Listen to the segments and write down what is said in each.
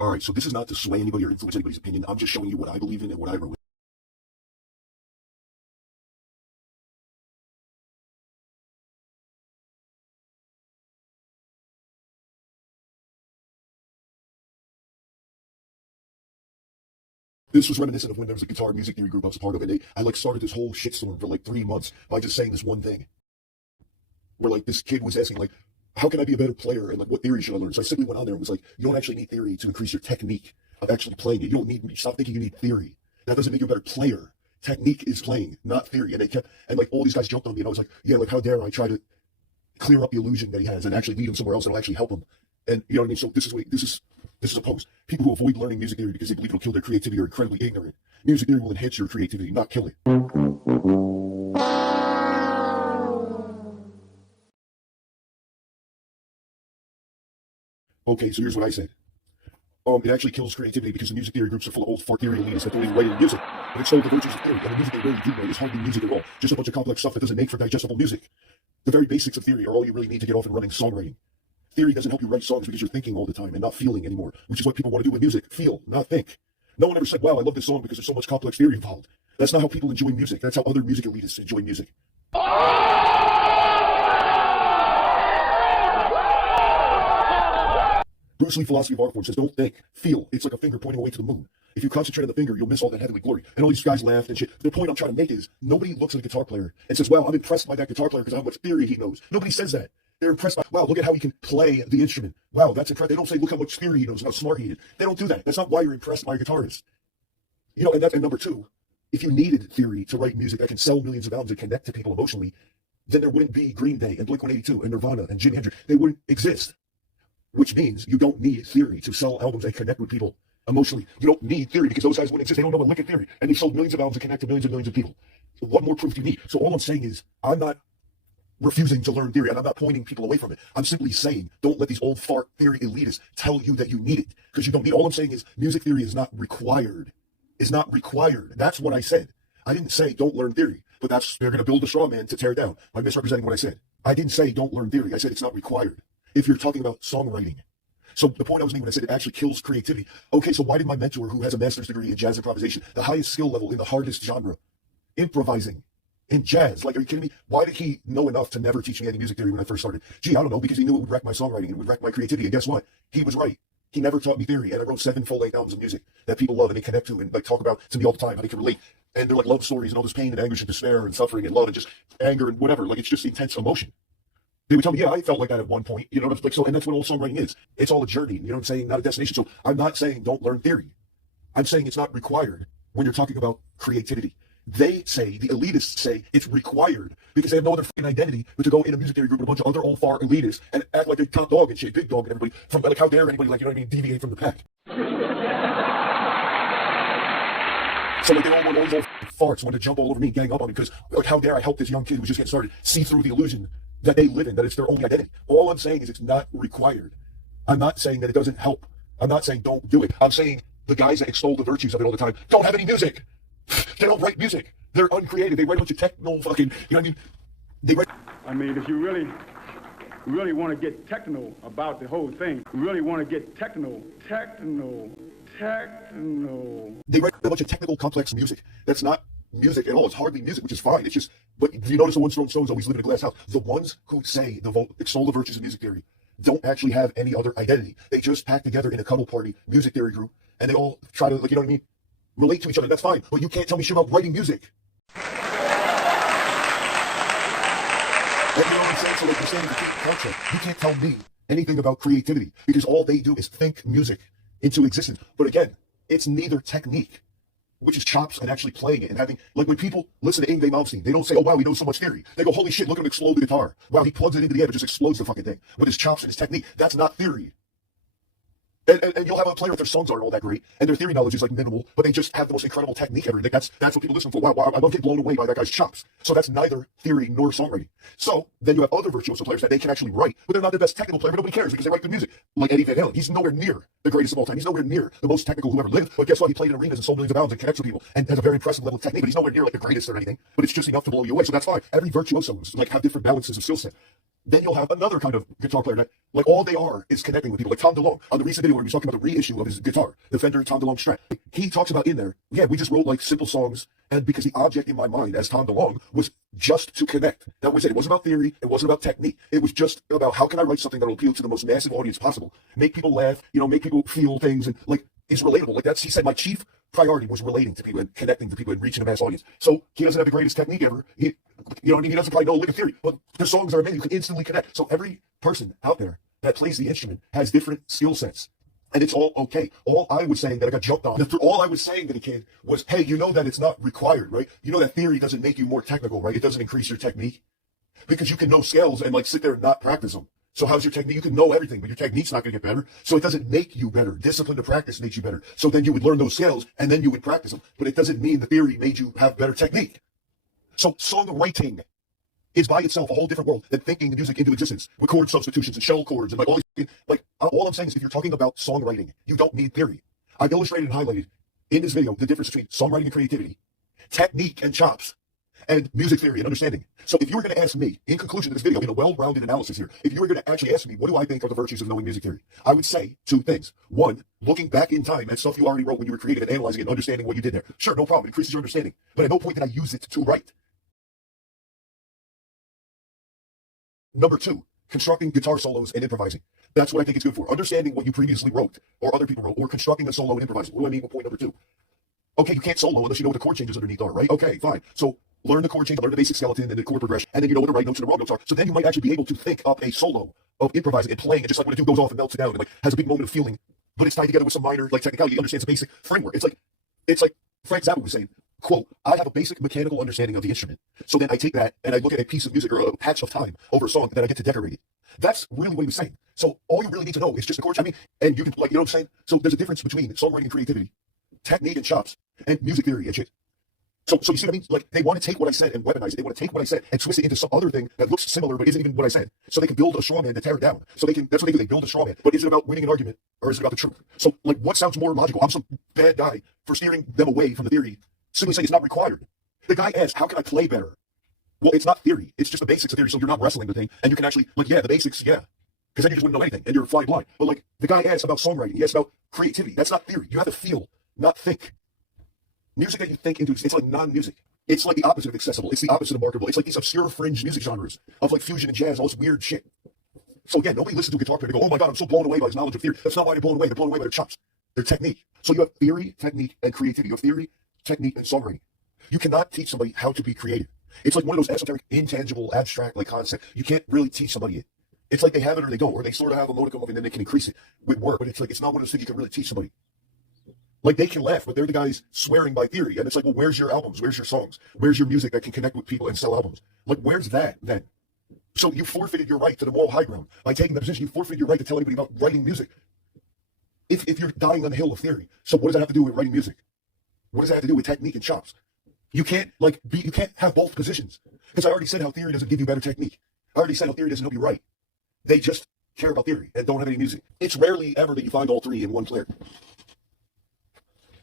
All right, so this is not to sway anybody or influence anybody's opinion. I'm just showing you what I believe in and what I wrote. This was reminiscent of when there was a guitar music theory group I was a part of, and I like started this whole shitstorm for like 3 months by just saying this one thing. Where like this kid was asking like, how can I be a better player and like what theory should I learn? So I simply went on there and was like, you don't actually need theory to increase your technique of actually playing it. You don't need, stop thinking you need theory. That doesn't make you a better player. Technique is playing, not theory. And they kept, and like all these guys jumped on me and I was like, yeah, like how dare I try to clear up the illusion that he has and actually lead him somewhere else that'll actually help him. And you know what I mean? So this is a post. People who avoid learning music theory because they believe it'll kill their creativity are incredibly ignorant. Music theory will enhance your creativity, not kill it. Okay, so here's what I said. It actually kills creativity because the music theory groups are full of old fart theory elitists that don't even write any music. And it's sold the virtues of theory. And the music they really do write is hardly music at all. Just a bunch of complex stuff that doesn't make for digestible music. The very basics of theory are all you really need to get off and running songwriting. Theory doesn't help you write songs because you're thinking all the time and not feeling anymore, which is what people want to do with music. Feel, not think. No one ever said, wow, I love this song because there's so much complex theory involved. That's not how people enjoy music. That's how other music elitists enjoy music. Bruce Lee philosophy of art form says, don't think, feel. It's like a finger pointing away to the moon. If you concentrate on the finger, you'll miss all that heavenly glory. And all these guys laughed and shit. The point I'm trying to make is, nobody looks at a guitar player and says, wow, I'm impressed by that guitar player because of how much theory he knows. Nobody says that. They're impressed by, wow, look at how he can play the instrument. Wow, that's impressive. They don't say, look how much theory he knows and how smart he is. They don't do that. That's not why you're impressed by a guitarist. You know, and number two, if you needed theory to write music that can sell millions of albums and connect to people emotionally, then there wouldn't be Green Day and Blink-182 and Nirvana and Jimi Hendrix. They wouldn't exist. Which means you don't need theory to sell albums that connect with people emotionally. You don't need theory because those guys wouldn't exist. They don't know what lick of theory. And they've sold millions of albums and connect to millions and millions of people. So what more proof do you need? So all I'm saying is, I'm not refusing to learn theory, and I'm not pointing people away from it. I'm simply saying, don't let these old fart theory elitists tell you that you need it, because you don't need it. All I'm saying is, music theory is not required. Is not required. That's what I said. I didn't say don't learn theory, but they're going to build a straw man to tear it down by misrepresenting what I said. I didn't say don't learn theory. I said it's not required. If you're talking about songwriting. So the point I was making when I said it actually kills creativity. Okay, so why did my mentor, who has a master's degree in jazz improvisation, the highest skill level in the hardest genre, improvising in jazz, like, are you kidding me? Why did he know enough to never teach me any music theory when I first started? Gee, I don't know, because he knew it would wreck my songwriting, it would wreck my creativity. And guess what? He was right. He never taught me theory, and I wrote 7 full-length albums of music that people love and they connect to and like talk about to me all the time, how they can relate. And they're like love stories and all this pain and anguish and despair and suffering and love and just anger and whatever. Like, it's just intense emotion. They would tell me, yeah, I felt like that at one point, you know, like, so, and that's what all songwriting is. It's all a journey, you know what I'm saying? Not a destination. So I'm not saying don't learn theory. I'm saying it's not required when you're talking about creativity. They say, the elitists say, it's required because they have no other fucking identity but to go in a music theory group with a bunch of other old far elitists and act like they're top dog and shit, big dog and everybody, from like, how dare anybody, like, you know what I mean, deviate from the pack. So like, they all want all these old farts want to jump all over me, gang up on me because, like, how dare I help this young kid who's just getting started see through the illusion that they live in, that it's their only identity. All I'm saying is it's not required. I'm not saying that it doesn't help. I'm not saying don't do it. I'm saying the guys that extol the virtues of it all the time don't have any music. They don't write music. They're uncreative. They write a bunch of techno fucking, you know what I mean? They write. I mean, if you really want to get techno about the whole thing, really want to get techno. They write a bunch of technical, complex music. That's not music at all. It's hardly music, which is fine. It's just, but you notice the ones throwing stones always live in a glass house. The ones who say extol the virtues of music theory don't actually have any other identity. They just pack together in a cuddle party music theory group, and they all try to, like, you know what I mean, relate to each other. That's fine, but you can't tell me shit about writing music. And you know what I'm saying? So like you're saying, you can't tell me anything about creativity because all they do is think music into existence. But again, it's neither technique, which is chops and actually playing it and having, like, when people listen to Yngwie Malmsteen, they don't say, oh wow, he knows so much theory. They go, holy shit, look at him explode the guitar. Wow, he plugs it into the amp, it just explodes the fucking thing with his chops and his technique. That's not theory. And you'll have a player if their songs aren't all that great and their theory knowledge is like minimal, but they just have the most incredible technique ever. That's what people listen for. Wow, I don't get blown away by that guy's chops. So that's neither theory nor songwriting. So then you have other virtuoso players that they can actually write, but they're not the best technical player, but nobody cares because they write good music. Like Eddie Van Halen, he's nowhere near the greatest of all time. He's nowhere near the most technical who ever lived. But guess what? He played in arenas and sold millions of albums and connects with people and has a very impressive level of technique. But he's nowhere near like the greatest or anything. But it's just enough to blow you away. So that's fine. Every virtuoso like have different balances of skill set. Then you'll have another kind of guitar player that, like, all they are is connecting with people. Like Tom DeLonge, on the recent video where he was talking about the reissue of his guitar, the Fender Tom DeLonge Strat. He talks about in there, yeah, we just wrote like simple songs, and because the object in my mind as Tom DeLonge was just to connect. That was it. It wasn't about theory. It wasn't about technique. It was just about how can I write something that will appeal to the most massive audience possible, make people laugh, make people feel things, and like it's relatable. Like that's, he said, my chief priority was relating to people and connecting to people and reaching a mass audience. So he doesn't have the greatest technique ever. He doesn't probably know a lick of theory, but the songs are amazing. You can instantly connect. So every person out there that plays the instrument has different skill sets, and it's all okay. All I was saying that I got jumped on, all I was saying to the kid was, hey, you know that it's not required, right? You know that theory doesn't make you more technical, right? It doesn't increase your technique, because you can know scales and like sit there and not practice them. So how's your technique? You can know everything, but your technique's not going to get better. So it doesn't make you better. Discipline to practice makes you better. So then you would learn those scales and then you would practice them. But it doesn't mean the theory made you have better technique. So songwriting is by itself a whole different world than thinking the music into existence with chord substitutions and shell chords and like all these. Like all I'm saying is, if you're talking about songwriting, you don't need theory. I've illustrated and highlighted in this video the difference between songwriting and creativity, technique and chops, and music theory and understanding. So if you were going to ask me, in conclusion to this video, in a well-rounded analysis here, if you were going to actually ask me, what do I think are the virtues of knowing music theory? I would say two things. One, looking back in time at stuff you already wrote when you were creating and analyzing it and understanding what you did there. Sure, no problem. It increases your understanding. But at no point did I use it to write. Number two, constructing guitar solos and improvising. That's what I think it's good for. Understanding what you previously wrote or other people wrote, or constructing a solo and improvising. What do I mean with point number two? Okay, you can't solo unless you know what the chord changes underneath are, right? Okay, fine. So learn the chord change, learn the basic skeleton and the chord progression, and then you know what the right notes and the wrong notes are. So then you might actually be able to think up a solo of improvising and playing, and just like when a dude goes off and melts it down and like has a big moment of feeling, but it's tied together with some minor like technicality. He understands the basic framework. It's like Frank Zappa was saying, quote, I have a basic mechanical understanding of the instrument. So then I take that and I look at a piece of music or a patch of time over a song that I get to decorate it. That's really what he was saying. So all you really need to know is just the chords. I mean, and you can, like, you know what I'm saying? So there's a difference between songwriting and creativity, technique and chops, and music theory and shit. So you see what I mean? Like, they want to take what I said and weaponize it. They want to take what I said and twist it into some other thing that looks similar but isn't even what I said. So they can build a straw man to tear it down. So that's what they do. They build a straw man. But is it about winning an argument or is it about the truth? So, like, what sounds more logical? I'm some bad guy for steering them away from the theory, simply saying it's not required. The guy asks, how can I play better? Well, it's not theory. It's just the basics of theory. So you're not wrestling the thing. And you can actually, like, yeah, the basics, yeah. Because then you just wouldn't know anything and you're flying blind. But, like, the guy asks about songwriting. He asks about creativity. That's not theory. You have to feel, not think. Music that you think into, it's like non-music. It's like the opposite of accessible. It's the opposite of marketable. It's like these obscure fringe music genres of like fusion and jazz, all this weird shit. So again, nobody listens to a guitar player and go, oh my God, I'm so blown away by his knowledge of theory. That's not why they're blown away. They're blown away by their chops, their technique. So you have theory, technique, and creativity. You have theory, technique, and songwriting. You cannot teach somebody how to be creative. It's like one of those esoteric, intangible, abstract like concepts. You can't really teach somebody it. It's like they have it or they don't, or they sort of have a modicum of it and then they can increase it with work. But it's like, it's not one of those things you can really teach somebody. Like, they can laugh, but they're the guys swearing by theory. And it's like, well, where's your albums? Where's your songs? Where's your music that can connect with people and sell albums? Like, where's that then? So you forfeited your right to the moral high ground. By taking that position, you forfeited your right to tell anybody about writing music. If you're dying on the hill of theory. So what does that have to do with writing music? What does that have to do with technique and chops? You can't, like, you can't have both positions. Because I already said how theory doesn't give you better technique. I already said how theory doesn't help you write. They just care about theory and don't have any music. It's rarely ever that you find all three in one player.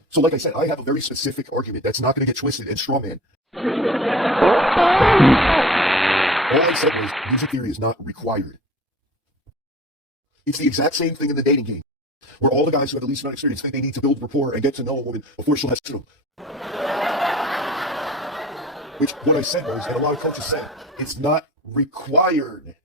So like I said, I have a very specific argument that's not going to get twisted and strawman. All I said was music theory is not required. It's the exact same thing in the dating game, where all the guys who have the least amount of experience think they need to build rapport and get to know a woman before she'll have sex with them. Which, what I said was, and a lot of coaches said, it's not required.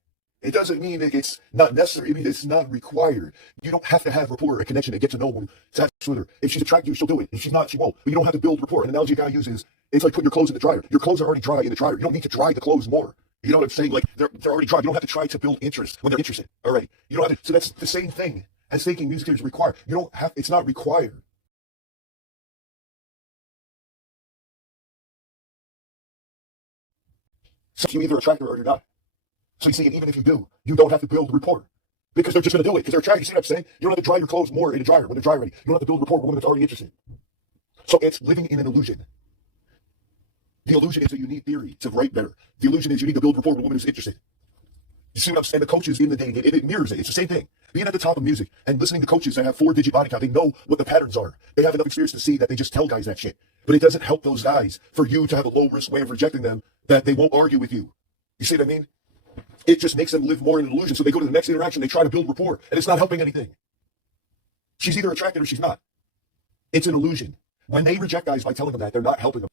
It doesn't mean that it's not necessary. It means it's not required. You don't have to have rapport and connection and get to know a woman to have sex with her. If she's attracted to you, she'll do it. If she's not, she won't. But you don't have to build rapport. An analogy a guy uses, it's like putting your clothes in the dryer. Your clothes are already dry in the dryer. You don't need to dry the clothes more. You know what I'm saying? Like, they're already dry. You don't have to try to build interest when they're interested already. You don't have to. So that's the same thing as thinking music is required. You don't have, it's not required. So you either attract her or you're not. So you see, and even if you do, you don't have to build rapport. Because they're just going to do it. Because they're attracted. You see what I'm saying? You don't have to dry your clothes more in the dryer when they're dry ready. You don't have to build rapport with a woman that's already interested. So it's living in an illusion. The illusion is that you need theory to write better. The illusion is you need to build rapport with a woman who's interested. You see what I'm saying? The coaches in the dating game, it mirrors it. It's the same thing. Being at the top of music and listening to coaches that have 4-digit body count, they know what the patterns are. They have enough experience to see that they just tell guys that shit. But it doesn't help those guys for you to have a low-risk way of rejecting them that they won't argue with you. You see what I mean? It just makes them live more in an illusion. So they go to the next interaction, they try to build rapport, and it's not helping anything. She's either attracted or she's not. It's an illusion. When they reject guys by telling them that, they're not helping them.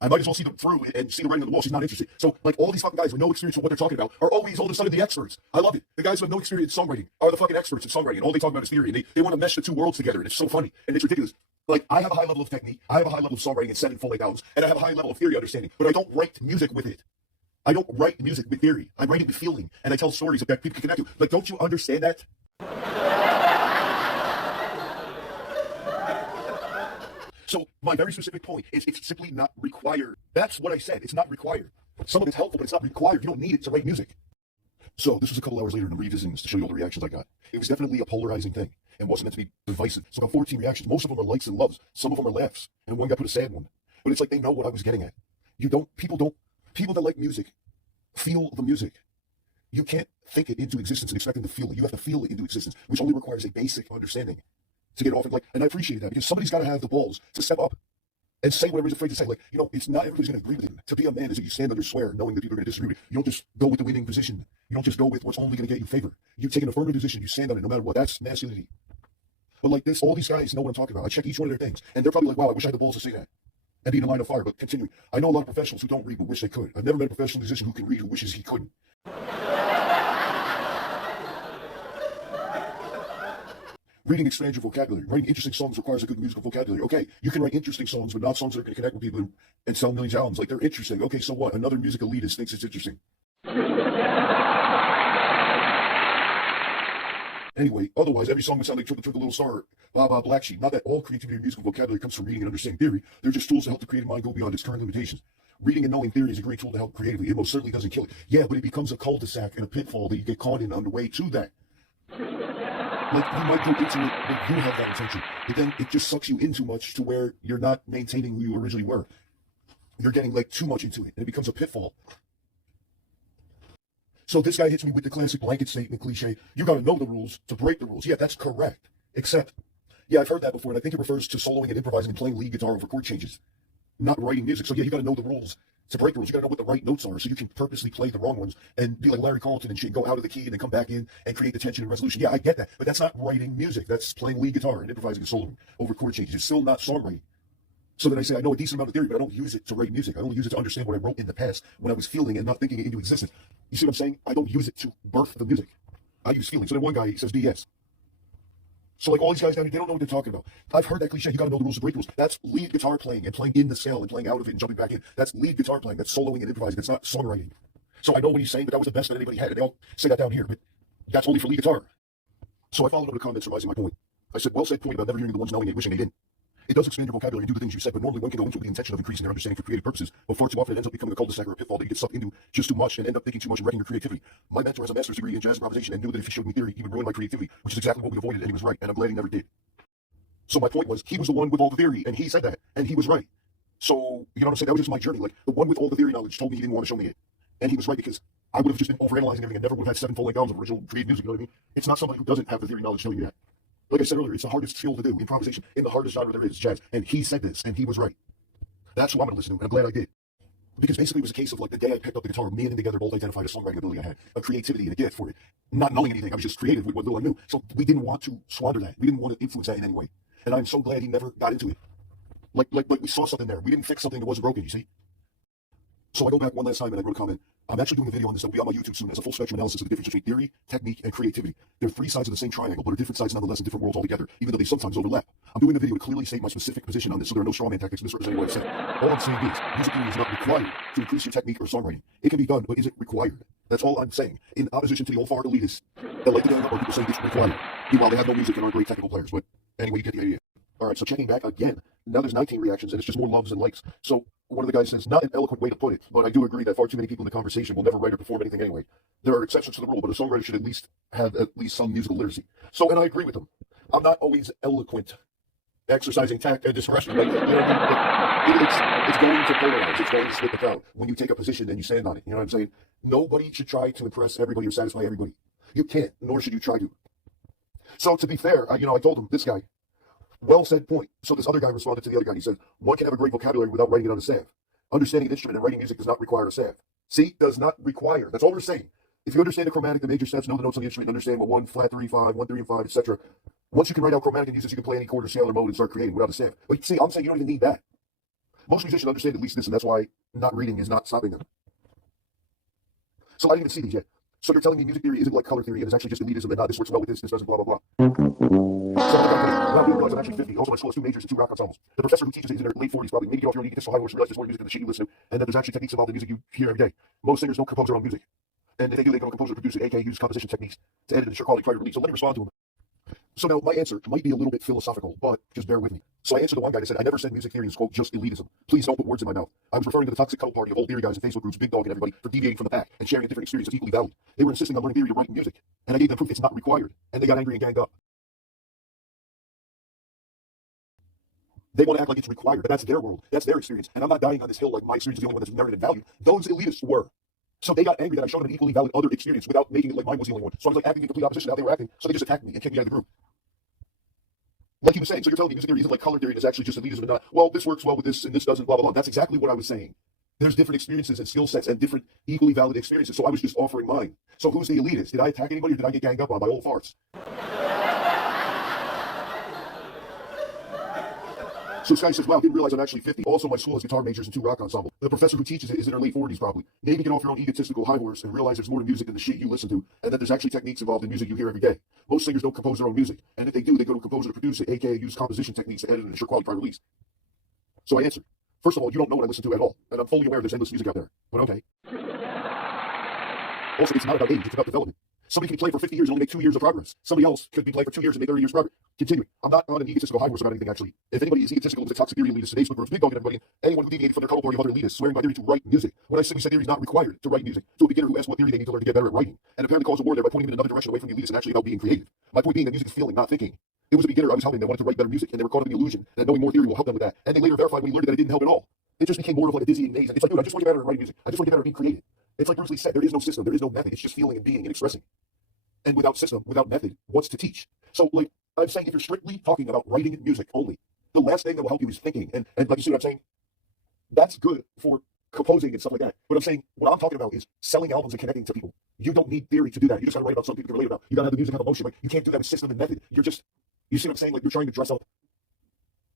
I might as well see them through and see the writing on the wall. She's not interested. So, like, all these fucking guys with no experience with what they're talking about are always all of a sudden the experts. I love it. The guys who have no experience in songwriting are the fucking experts in songwriting. All they talk about is theory, and they want to mesh the two worlds together, and it's so funny, and it's ridiculous. Like, I have a high level of technique, I have a high level of songwriting and 7 full 8 albums, and I have a high level of theory understanding, but I don't write music with it. I don't write music with theory. I write it with feeling, and I tell stories that people can connect to. Like, don't you understand that? So my very specific point is it's simply not required. That's what I said. It's not required. Some of it's helpful, but it's not required. You don't need it to write music. So this was a couple hours later, and I'm revisiting this to show you all the reactions I got. It was definitely a polarizing thing and wasn't meant to be divisive. So about 14 reactions. Most of them are likes and loves. Some of them are laughs. And one guy put a sad one. But it's like they know what I was getting at. People that like music feel the music. You can't think it into existence and expect them to feel it. You have to feel it into existence, which only requires a basic understanding to get off it. Like, and I appreciate that because somebody's got to have the balls to step up and say whatever he's afraid to say. Like, it's not everybody's going to agree with him. To be a man is that you stand under swear, knowing that people are going to disagree with you. You don't just go with the winning position. You don't just go with what's only going to get you favor. You take an affirmative position. You stand on it no matter what. That's masculinity. But like this, all these guys know what I'm talking about. I check each one of their things, and they're probably like, wow, I wish I had the balls to say that and be in a line of fire. But continuing, I know a lot of professionals who don't read but wish they could. I've never met a professional musician who can read who wishes he couldn't. Reading expands your vocabulary. Writing interesting songs requires a good musical vocabulary. Okay, you can write interesting songs, but not songs that are going to connect with people and sell millions of albums. Like, they're interesting. Okay, so what? Another music elitist thinks it's interesting. Anyway, otherwise, every song would sound like Twinkle Twinkle Little Star, blah, blah, Black Sheep. Not that all creativity and musical vocabulary comes from reading and understanding theory. They're just tools to help the creative mind go beyond its current limitations. Reading and knowing theory is a great tool to help creatively. It most certainly doesn't kill it. Yeah, but it becomes a cul-de-sac and a pitfall that you get caught in on the way to that. Like, you might go into it, but you have that intention. But then it just sucks you in too much to where you're not maintaining who you originally were. You're getting, like, too much into it, and it becomes a pitfall. So this guy hits me with the classic blanket statement cliche, you gotta know the rules to break the rules. Yeah, that's correct. Except, yeah, I've heard that before, and I think it refers to soloing and improvising and playing lead guitar over chord changes, not writing music. So yeah, you gotta know the rules to break the rules. You gotta know what the right notes are so you can purposely play the wrong ones and be like Larry Carlton and shit, go out of the key and then come back in and create the tension and resolution. Yeah, I get that, but that's not writing music. That's playing lead guitar and improvising and soloing over chord changes. It's still not songwriting. So then I say, I know a decent amount of theory, but I don't use it to write music. I only use it to understand what I wrote in the past when I was feeling and not thinking it into existence. You see what I'm saying? I don't use it to birth the music. I use feeling. So then one guy, he says BS. So like all these guys down here, they don't know what they're talking about. I've heard that cliche, you gotta know the rules to break the rules. That's lead guitar playing and playing in the scale and playing out of it and jumping back in. That's lead guitar playing. That's soloing and improvising. That's not songwriting. So I know what he's saying, but that was the best that anybody had. And they all say that down here, but that's only for lead guitar. So I followed up with comments revising my point. I said, well said point about never hearing the ones knowing it, wishing they didn't. It does expand your vocabulary and do the things you said, but normally one can go into it with the intention of increasing their understanding for creative purposes, but far too often it ends up becoming a cul-de-sac or a pitfall that you get sucked into just too much and end up thinking too much and wrecking your creativity. My mentor has a master's degree in jazz improvisation and knew that if he showed me theory, he would ruin my creativity, which is exactly what we avoided, and he was right, and I'm glad he never did. So my point was, he was the one with all the theory, and he said that, and he was right. So, you know what I'm saying? That was just my journey. Like, the one with all the theory knowledge told me he didn't want to show me it. And he was right, because I would have just been overanalyzing everything and never would have had 7 full-length albums of original creative music, you know what I mean? It's not somebody who doesn't have the theory knowledge telling you that. Like I said earlier, it's the hardest skill to do, improvisation, in the hardest genre there is, jazz. And he said this, and he was right. That's who I'm going to listen to, and I'm glad I did. Because basically it was a case of, like, the day I picked up the guitar, me and him together both identified a songwriting ability I had, a creativity and a gift for it. Not knowing anything, I was just creative with what little I knew. So we didn't want to squander that. We didn't want to influence that in any way. And I'm so glad he never got into it. Like we saw something there. We didn't fix something that wasn't broken, you see? So I go back one last time and I wrote a comment. I'm actually doing a video on this that will be on my YouTube soon as a full spectrum analysis of the difference between theory, technique, and creativity. They're 3 sides of the same triangle, but are different sides nonetheless in different worlds altogether, even though they sometimes overlap. I'm doing a video to clearly state my specific position on this, so there are no strawman tactics misrepresenting what I said. All I'm saying is, music theory is not required to increase your technique or songwriting. It can be done, but is it required? That's all I'm saying. In opposition to the old fart elitists that like to gang up on people saying it's required. Meanwhile, they have no music and aren't great technical players, but anyway, you get the idea. All right, so checking back again. Now there's 19 reactions, and it's just more loves and likes. So one of the guys says, not an eloquent way to put it, but I do agree that far too many people in the conversation will never write or perform anything anyway. There are exceptions to the rule, but a songwriter should at least have some musical literacy. So, and I agree with him. I'm not always eloquent, exercising tact and discretion. Like, you know what I mean? It's going to polarize. It's going to split the crowd when you take a position and you stand on it. You know what I'm saying? Nobody should try to impress everybody or satisfy everybody. You can't, nor should you try to. So to be fair, I told him, this guy, well said point. So this other guy responded to the other guy. He said, one can have a great vocabulary without writing it on a staff. Understanding an instrument and writing music does not require a staff. See, does not require. That's all we're saying. If you understand the chromatic, the major steps, know the notes on the instrument, and understand what 1, flat 3, 5, 1, 3, and 5, etc. Once you can write out chromatic and use this, you can play any chord or scale or mode and start creating without a staff. But see, I'm saying you don't even need that. Most musicians understand at least this, and that's why not reading is not stopping them. So I didn't even see these yet. So they're telling me music theory isn't like color theory, and it's actually just elitism, and this works well with this doesn't, blah, blah, blah. So I didn't realize I'm actually 50. Also, my school has 2 majors and 2 rock ensembles. The professor who teaches it is in their late 40s, probably. Maybe get off your own egotistical high horse and realize there's more music than the shit you listen to, and that there's actually techniques involved in music you hear every day. Most singers don't compose their own music. And if they do, they don't compose or produce it, aka use composition techniques to edit and ensure quality prior to release. So let me respond to him. So now my answer might be a little bit philosophical, but just bear with me. So I answered the one guy that said, I never said music theory is, quote, just elitism. Please don't put words in my mouth. I was referring to the toxic cuddle party of old theory guys and Facebook groups, big dog and everybody, for deviating from the pack and sharing a different experience that's equally valid. They were insisting on learning theory of writing music, and I gave them proof it's not required, and they got angry and ganged up. They want to act like it's required, but that's their world. That's their experience. And I'm not dying on this hill like my experience is the only one that's merited value. Those elitists were. So they got angry that I showed them an equally valid other experience without making it like mine was the only one. So I was like acting in complete opposition to how they were acting. So they just attacked me and kicked me out of the group. Like he was saying, so you're telling me music theory isn't like color theory, and it's actually just elitism and not, well, this works well with this and this doesn't, blah, blah, blah. That's exactly what I was saying. There's different experiences and skill sets and different equally valid experiences. So I was just offering mine. So who's the elitist? Did I attack anybody or did I get ganged up on by old farts? So this guy says, wow, I didn't realize I'm actually 50. Also, my school has guitar majors and 2 rock ensembles. The professor who teaches it is in her late 40s, probably. Maybe get off your own egotistical high horse and realize there's more to music than the shit you listen to, and that there's actually techniques involved in music you hear every day. Most singers don't compose their own music, and if they do, they go to a composer to produce it, aka use composition techniques to edit and ensure quality prior release. So I answered, first of all, you don't know what I listen to at all, and I'm fully aware there's endless music out there, but okay. Also, it's not about age, it's about development. Somebody can be playing for 50 years and only make 2 years of progress. Somebody else could be playing for 2 years and make 30 years progress. Continuing. I'm not on an egotistical high horse about anything, actually. If anybody is egotistical with the toxic theory elitists, Facebook groups, big dog and everybody, anyone who deviated from their color party of other elitists, swearing by theory to write music. When I said we said theory is not required to write music, to a beginner who asks what theory they need to learn to get better at writing, and apparently cause a war there by pointing them in another direction away from the elitists and actually about being creative. My point being that music is feeling, not thinking. It was a beginner I was helping that wanted to write better music, and they were caught up in the illusion that knowing more theory will help them with that. And they later verified when he learned that it didn't help at all. It just became more of like a dizzying maze. It's like, dude, I just want to get better at writing music. I just want to get better at being creative. It's like Bruce Lee said, there is no system, there is no method. It's just feeling and being and expressing. And without system, without method, what's to teach? So, like, I'm saying if you're strictly talking about writing music only, the last thing that will help you is thinking. And like you see what I'm saying? That's good for composing and stuff like that. But I'm saying what I'm talking about is selling albums and connecting to people. You don't need theory to do that. You just got to write about something people can relate about. You got to have the music have emotion. Like, you can't do that with system and method. You're just, you see what I'm saying? Like, you're trying to dress up.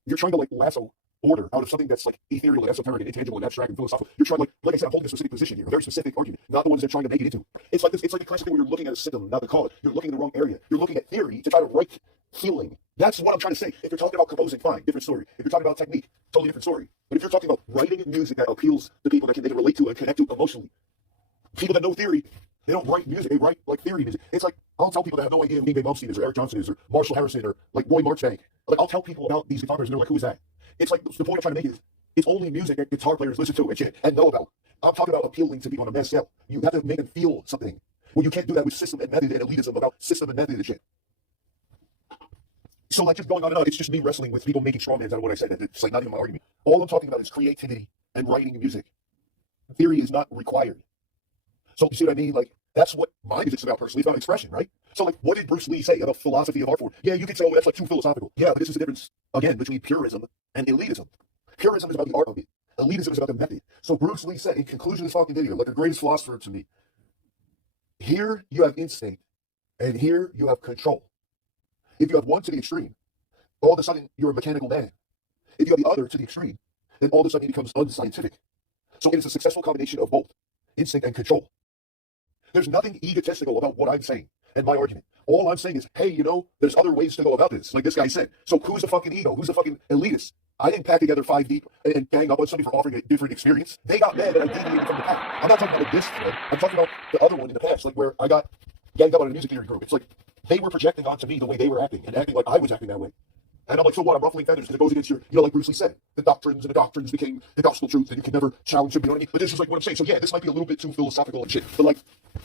You're trying to, like, lasso order out of something that's like ethereal and esoteric and intangible and abstract and philosophical. You're trying, like I said, I'm holding a specific position here, a very specific argument, not the ones they're trying to make it into. It's like this. It's like the classic thing where you're looking at a system, not the cause. You're looking in the wrong area. You're looking at theory to try to write feeling. That's what I'm trying to say. If you're talking about composing, fine, different story. If you're talking about technique, totally different story. But if you're talking about writing music that appeals to people that they can relate to and connect to emotionally, people that know theory, they don't write music. They write like theory music. It's like I'll tell people that have no idea who Dave Malmsteen is or Eric Johnson is or Marshall Harrison or like Roy Marchbank. Like I'll tell people about these guitar players and they're like, who is that? It's like the point I'm trying to make is it's only music that guitar players listen to and shit and know about. I'm talking about appealing to people on a mass scale. You have to make them feel something. Well, you can't do that with system and method and elitism about system and method and shit. So like just going on and on, it's just me wrestling with people making strawmans out of what I said. It's like not even my argument. All I'm talking about is creativity and writing music. Theory is not required. So you see what I mean? Like that's what my music's about personally. It's about expression, right? So like what did Bruce Lee say about philosophy of art form? Yeah, you could say, oh, that's like too philosophical. Yeah, but this is the difference, again, between purism and elitism. Purism is about the art of it. Elitism is about the method. So Bruce Lee said in conclusion of this fucking video, like the greatest philosopher to me, here you have instinct and here you have control. If you have one to the extreme, all of a sudden you're a mechanical man. If you have the other to the extreme, then all of a sudden it becomes unscientific. So it is a successful combination of both instinct and control. There's nothing egotistical about what I'm saying and my argument. All I'm saying is, hey, you know, there's other ways to go about this, like this guy said. So who's the fucking ego? Who's the fucking elitist? I didn't pack together 5 deep and gang up on somebody for offering a different experience. They got mad that I deviated from the pack. I'm not talking about this thread. I'm talking about the other one in the past, like where I got ganged up on a music theory group. It's like they were projecting onto me the way they were acting and acting like I was acting that way. And I'm like, so what? I'm ruffling feathers because it goes against your, you know, like Bruce Lee said, the doctrines and the doctrines became the gospel truth and you can never challenge them, you know what I mean? But this is like what I'm saying. So yeah, this might be a little bit too philosophical and shit. But like,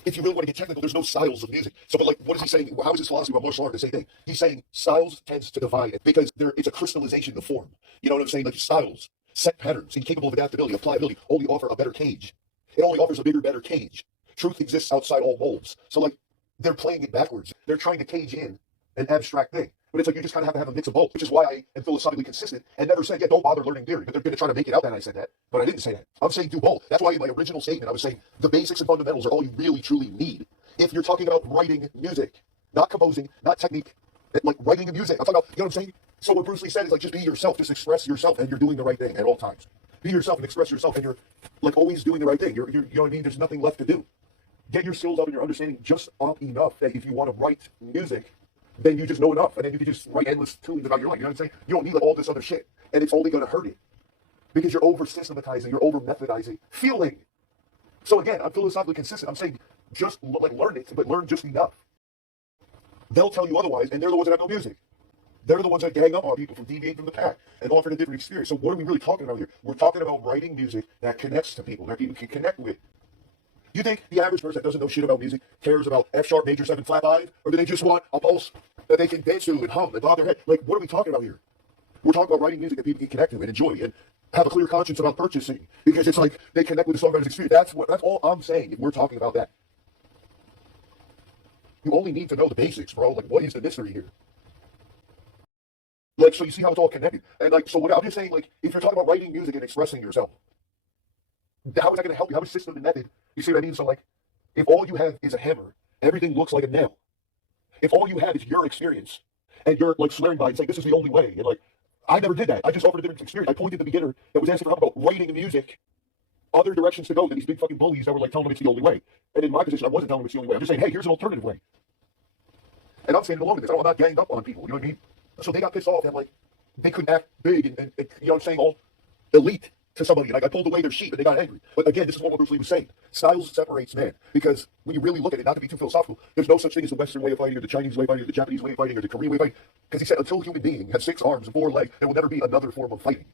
if you really want to get technical, there's no styles of music. So, but like, what is he saying? How is his philosophy about martial art the same thing? He's saying styles tends to divide it because it's a crystallization of form. You know what I'm saying? Like styles, set patterns, incapable of adaptability, of pliability, only offer a better cage. It only offers a bigger, better cage. Truth exists outside all molds. So like, they're playing it backwards. They're trying to cage in an abstract thing. But it's like you just kind of have to have a mix of both, which is why I am philosophically consistent and never said, yeah, don't bother learning theory. But they're going to try to make it out that I said that. But I didn't say that. I'm saying do both. That's why in my original statement, I was saying the basics and fundamentals are all you really, truly need. If you're talking about writing music, not composing, not technique, like writing music, I'm talking about, you know what I'm saying? So what Bruce Lee said is like, just be yourself, just express yourself, and you're doing the right thing at all times. Be yourself and express yourself, and you're like always doing the right thing. You know what I mean? There's nothing left to do. Get your skills up and your understanding just up enough that if you want to write music, then you just know enough, and then you can just write endless tunes about your life. You know what I'm saying? You don't need like, all this other shit, and it's only going to hurt it because you're over systematizing, you're over methodizing, feeling. So again, I'm philosophically consistent. I'm saying just like learn it, but learn just enough. They'll tell you otherwise, and they're the ones that have no music. They're the ones that gang up on people from deviating from the pack and offering a different experience. So what are we really talking about here? We're talking about writing music that connects to people, that people can connect with. You think the average person that doesn't know shit about music cares about F sharp major 7 flat 5? Or do they just want a pulse that they can dance to and hum and bob their head? Like, what are we talking about here? We're talking about writing music that people can connect to and enjoy and have a clear conscience about purchasing, because it's like they connect with the songwriter's experience. That's all I'm saying if we're talking about that. You only need to know the basics, bro. Like, what is the mystery here? Like, so you see how it's all connected. And like, so what I'm just saying, like, if you're talking about writing music and expressing yourself, how is that going to help you? How is system and method? You see what I mean? So like, if all you have is a hammer, everything looks like a nail. If all you have is your experience, and you're like swearing by it and saying this is the only way, and like, I never did that. I just offered a different experience. I pointed the beginner that was asking for help about writing the music, other directions to go than these big fucking bullies that were like telling him it's the only way. And in my position, I wasn't telling him it's the only way. I'm just saying, hey, here's an alternative way. And I'm standing alone in this. I'm not ganged up on people. You know what I mean? So they got pissed off that like they couldn't act big and you know what I'm saying, all elite to somebody. Like I pulled away their sheet and they got angry. But again, this is what Bruce Lee was saying. Styles separates man. Because when you really look at it, not to be too philosophical, there's no such thing as the Western way of fighting or the Chinese way of fighting or the Japanese way of fighting or the Korean way of fighting. Because he said until a human being has 6 arms and 4 legs, there will never be another form of fighting.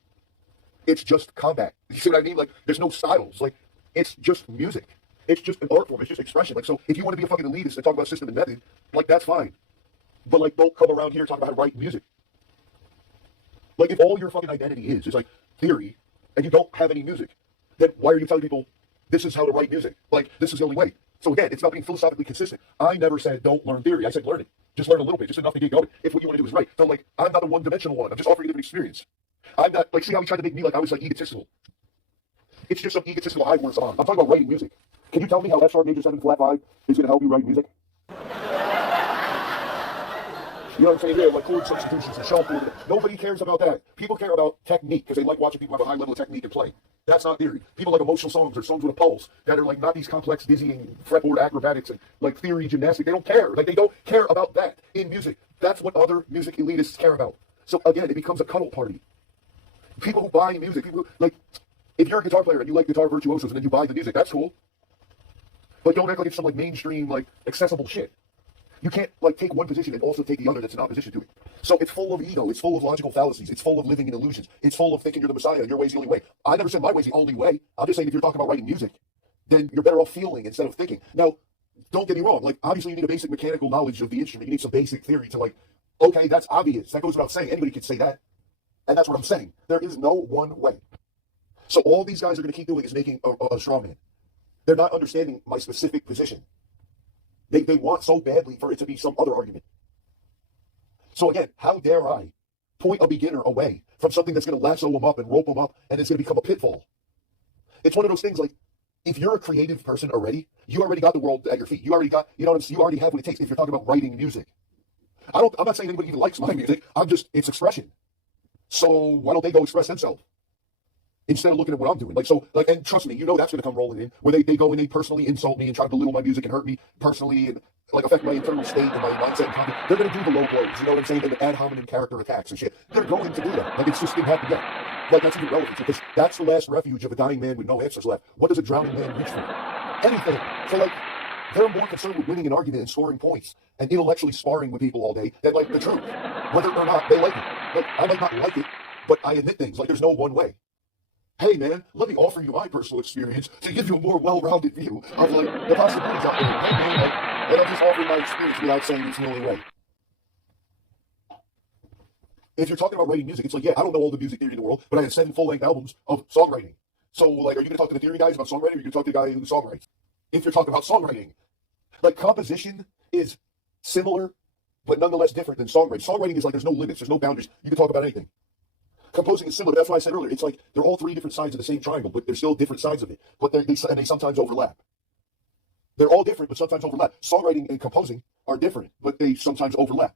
It's just combat. You see what I mean? Like there's no styles. Like it's just music. It's just an art form. It's just expression. Like so if you want to be a fucking elitist and talk about system and method, like that's fine. But like don't come around here and talk about how to write music. Like if all your fucking identity is like theory and you don't have any music, then why are you telling people this is how to write music? Like this is the only way. So again, it's not being philosophically consistent. I never said don't learn theory. I said learn it. Just learn a little bit, just enough to get going. If what you want to do is right. So like I'm not a one-dimensional one. I'm just offering a different experience. I'm not like see how he tried to make me like I was like egotistical. It's just some egotistical high horse on. I'm talking about writing music. Can you tell me how F sharp major 7 flat 5 is gonna help you write music? You know what I'm saying? Yeah, like chord substitutions and shuffle. Nobody cares about that. People care about technique because they like watching people have a high level of technique and play. That's not theory. People like emotional songs or songs with a pulse that are like not these complex, dizzying fretboard acrobatics and like theory gymnastics. They don't care. Like they don't care about that in music. That's what other music elitists care about. So again, it becomes a cuddle party. People who buy music, people who, like, if you're a guitar player and you like guitar virtuosos and then you buy the music, that's cool. But don't act like it's some like mainstream, like accessible shit. You can't like take one position and also take the other that's in opposition to it. So it's full of ego. It's full of logical fallacies. It's full of living in illusions. It's full of thinking you're the Messiah and your way's the only way. I never said my way's the only way. I'm just saying if you're talking about writing music, then you're better off feeling instead of thinking. Now, don't get me wrong. Like obviously you need a basic mechanical knowledge of the instrument. You need some basic theory to like, okay, that's obvious. That goes without saying. Anybody can say that. And that's what I'm saying. There is no one way. So all these guys are going to keep doing is making a straw man. They're not understanding my specific position. They want so badly for it to be some other argument. So again, how dare I point a beginner away from something that's going to lasso them up and rope them up and it's going to become a pitfall? It's one of those things like, if you're a creative person already, you already got the world at your feet. You already got, you know what I'm saying? You already have what it takes if you're talking about writing music. I'm not saying anybody even likes my music. It's expression. So why don't they go express themselves? Instead of looking at what I'm doing. Like, so, like, and trust me, you know that's going to come rolling in, where they go and they personally insult me and try to belittle my music and hurt me personally and, like, affect my internal state and my mindset and content. They're going to do the low blows, you know what I'm saying? And the ad hominem character attacks and shit. They're going to do that. Like, it's just didn't happen yet. Like, that's even relevant, because that's the last refuge of a dying man with no answers left. What does a drowning man reach for? Anything. So, like, they're more concerned with winning an argument and scoring points and intellectually sparring with people all day than, like, the truth. Whether or not they like it. Like, I might not like it, but I admit things. Like, there's no one way. Hey man, let me offer you my personal experience to give you a more well-rounded view of like the possibilities out there. Hey man, like, and I'm just offering my experience without saying it's the only way. If you're talking about writing music, it's like, yeah, I don't know all the music theory in the world, but I had 7 full-length albums of songwriting. So like, are you going to talk to the theory guys about songwriting, or are you going to talk to the guy who songwrites? If you're talking about songwriting, like composition is similar, but nonetheless different than songwriting. Songwriting is like, there's no limits, there's no boundaries. You can talk about anything. Composing is similar. That's why I said earlier, it's like they're all 3 different sides of the same triangle, but they're still different sides of it. But they sometimes overlap. They're all different, but sometimes overlap. Songwriting and composing are different, but they sometimes overlap.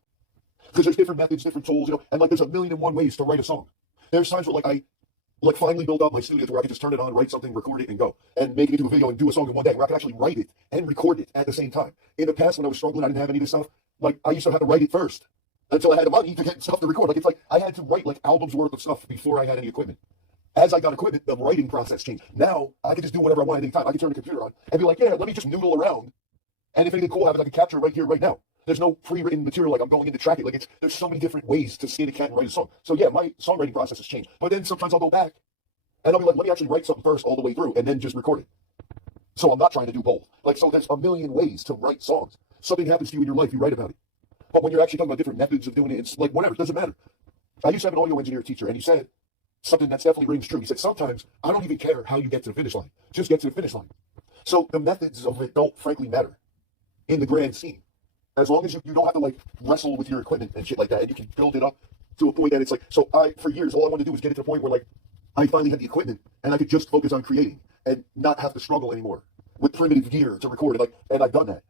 Because there's different methods, different tools, and like there's a million and one ways to write a song. There's times where like I finally build up my studio to where I can just turn it on, write something, record it, and go. And make it into a video and do a song in one day, where I can actually write it and record it at the same time. In the past, when I was struggling, I didn't have any of this stuff, like I used to have to write it first until I had the money to get stuff to record. Like it's like I had to write like albums worth of stuff before I had any equipment. As I got equipment, the writing process changed. Now I can just do whatever I want at any time. I can turn the computer on and be like, yeah, let me just noodle around. And if anything cool happens, I can capture it right here, right now. There's no pre-written material like I'm going in to track it. Like there's so many different ways to skin a cat and write a song. So yeah, my songwriting process has changed. But then sometimes I'll go back and I'll be like, let me actually write something first all the way through and then just record it. So I'm not trying to do both. Like, so there's a million ways to write songs. Something happens to you in your life, you write about it. But when you're actually talking about different methods of doing it, it's like whatever, it doesn't matter. I used to have an audio engineer teacher, and he said something that's definitely rings true. He said, sometimes I don't even care how you get to the finish line. Just get to the finish line. So the methods of it don't frankly matter in the grand scheme. As long as you don't have to like wrestle with your equipment and shit like that, and you can build it up to a point that it's like, so for years, all I wanted to do was get it to the point where like, I finally had the equipment and I could just focus on creating and not have to struggle anymore with primitive gear to record it. And I've done that.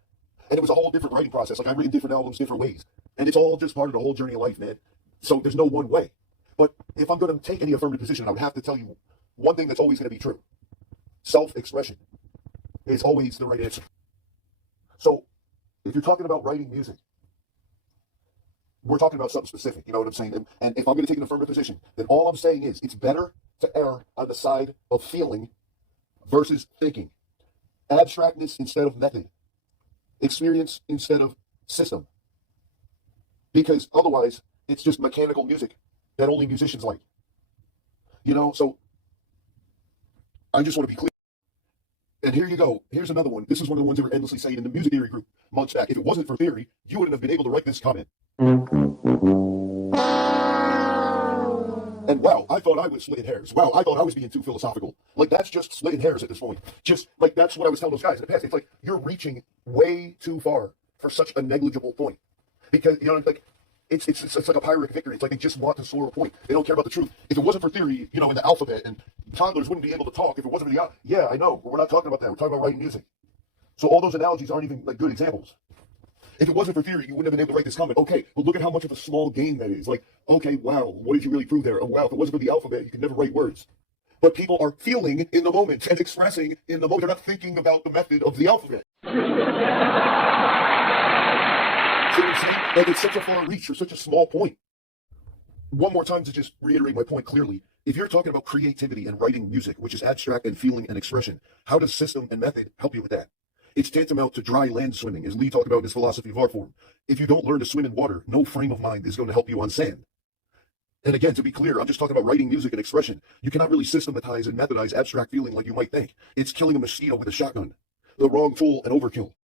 And it was a whole different writing process. Like I've written different albums, different ways. And it's all just part of the whole journey of life, man. So there's no one way. But if I'm going to take any affirmative position, I would have to tell you one thing that's always going to be true. Self-expression is always the right answer. So if you're talking about writing music, we're talking about something specific, you know what I'm saying? And if I'm going to take an affirmative position, then all I'm saying is it's better to err on the side of feeling versus thinking. Abstractness instead of method. Experience instead of system. Because otherwise, it's just mechanical music that only musicians like. You know, so I just want to be clear. And here you go. Here's another one. This is one of the ones that were endlessly saying in the music theory group months back. If it wasn't for theory, you wouldn't have been able to write this comment. And wow, I thought I was splitting hairs. Wow, I thought I was being too philosophical. Like, that's just splitting hairs at this point. Just, like, that's what I was telling those guys in the past. It's like, you're reaching way too far for such a negligible point. Because, you know, like, it's like a Pyrrhic victory. It's like they just want to score a point. They don't care about the truth. If it wasn't for theory, you know, in the alphabet, and toddlers wouldn't be able to talk if it wasn't for the, yeah, I know, but we're not talking about that. We're talking about writing music. So all those analogies aren't even, like, good examples. If it wasn't for theory, you wouldn't have been able to write this comment. Okay, well, look at how much of a small game that is. Like, okay, wow, what did you really prove there? Oh, wow, if it wasn't for the alphabet, you could never write words. But people are feeling in the moment and expressing in the moment. They're not thinking about the method of the alphabet. See what I'm saying? Like, it's such a far reach for such a small point. One more time to just reiterate my point clearly. If you're talking about creativity and writing music, which is abstract and feeling and expression, how does system and method help you with that? It's tantamount to dry land swimming, as Lee talked about in his philosophy of art form. If you don't learn to swim in water, no frame of mind is going to help you on sand. And again, to be clear, I'm just talking about writing music and expression. You cannot really systematize and methodize abstract feeling like you might think. It's killing a mosquito with a shotgun. The wrong tool and overkill.